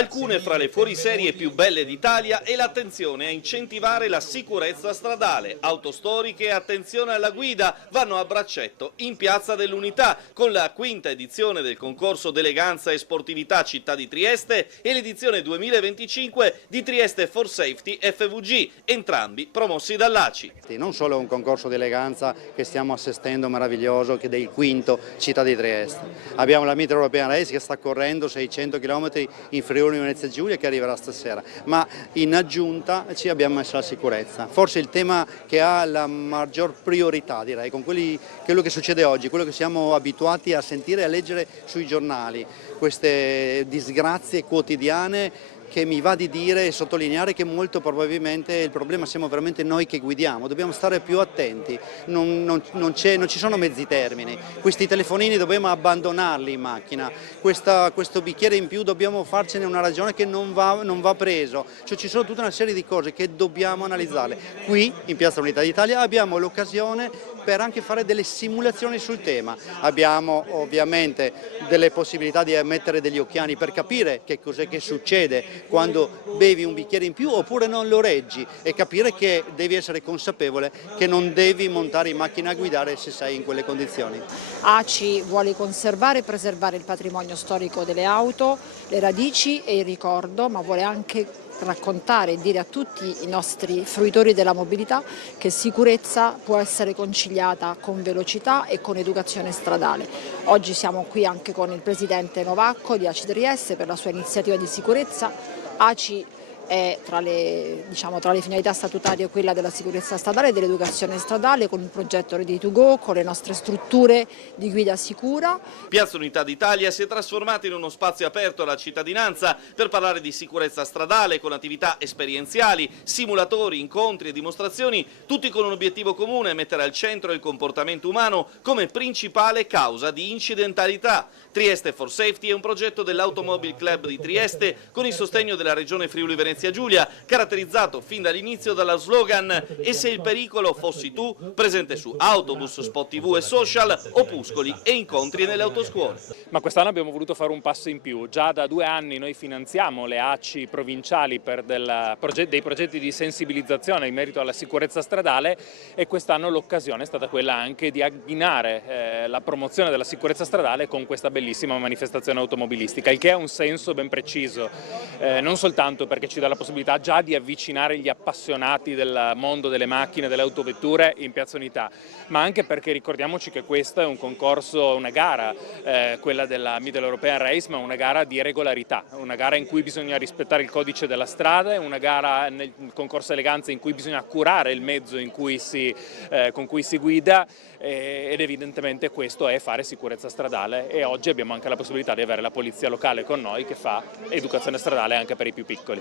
Alcune fra le fuoriserie più belle d'Italia è l'attenzione a incentivare la sicurezza stradale. Auto storiche e attenzione alla guida vanno a braccetto in Piazza dell'Unità con la quinta edizione del concorso d'eleganza e sportività Città di Trieste e l'edizione 2025 di Trieste for Safety FVG, entrambi promossi dall'ACI. Non solo un concorso di eleganza che stiamo assistendo meraviglioso, che è del quinto Città di Trieste. Abbiamo la Mid European Race che sta correndo 600 km in Friuli Venezia Giulia che arriverà stasera, ma in aggiunta ci abbiamo messo la sicurezza. Forse il tema che ha la maggior priorità, direi, con quello che succede oggi, quello che siamo abituati a sentire e a leggere sui giornali, queste disgrazie quotidiane che mi va di dire e sottolineare che molto probabilmente il problema siamo veramente noi che guidiamo, dobbiamo stare più attenti, non ci sono mezzi termini, questi telefonini dobbiamo abbandonarli in macchina, questo bicchiere in più dobbiamo farcene una ragione che non va preso, cioè ci sono tutta una serie di cose che dobbiamo analizzare. Qui in Piazza Unità d'Italia abbiamo l'occasione per anche fare delle simulazioni sul tema, abbiamo ovviamente delle possibilità di mettere degli occhiali per capire che cos'è che succede quando bevi un bicchiere in più oppure non lo reggi e capire che devi essere consapevole che non devi montare in macchina a guidare se sei in quelle condizioni. ACI vuole conservare e preservare il patrimonio storico delle auto, le radici e il ricordo, ma vuole anche raccontare e dire a tutti i nostri fruitori della mobilità che sicurezza può essere conciliata con velocità e con educazione stradale. Oggi siamo qui anche con il presidente Novacco di ACI Trieste per la sua iniziativa di sicurezza. ACI è tra le finalità statutarie quella della sicurezza stradale e dell'educazione stradale, con il progetto Ready2Go, con le nostre strutture di guida sicura. Piazza Unità d'Italia si è trasformata in uno spazio aperto alla cittadinanza per parlare di sicurezza stradale con attività esperienziali, simulatori, incontri e dimostrazioni, tutti con un obiettivo comune: mettere al centro il comportamento umano come principale causa di incidentalità. Trieste for Safety è un progetto dell'Automobile Club di Trieste con il sostegno della Regione Friuli Venezia Giulia, caratterizzato fin dall'inizio dalla slogan "E se il pericolo fossi tu", presente su autobus, spot TV e social, opuscoli e incontri nelle autoscuole. Ma quest'anno abbiamo voluto fare un passo in più. Già da 2 anni noi finanziamo le ACI provinciali per dei progetti di sensibilizzazione in merito alla sicurezza stradale e quest'anno l'occasione è stata quella anche di abbinare la promozione della sicurezza stradale con questa bellissima manifestazione automobilistica, il che ha un senso ben preciso, non soltanto perché ci dà la possibilità già di avvicinare gli appassionati del mondo delle macchine, delle autovetture in Piazza Unità, ma anche perché ricordiamoci che questo è un concorso, una gara, quella della Middle European Race, ma una gara di regolarità, una gara in cui bisogna rispettare il codice della strada, una gara nel concorso eleganza in cui bisogna curare il mezzo con cui si guida ed evidentemente questo è fare sicurezza stradale e oggi abbiamo anche la possibilità di avere la polizia locale con noi che fa educazione stradale anche per i più piccoli.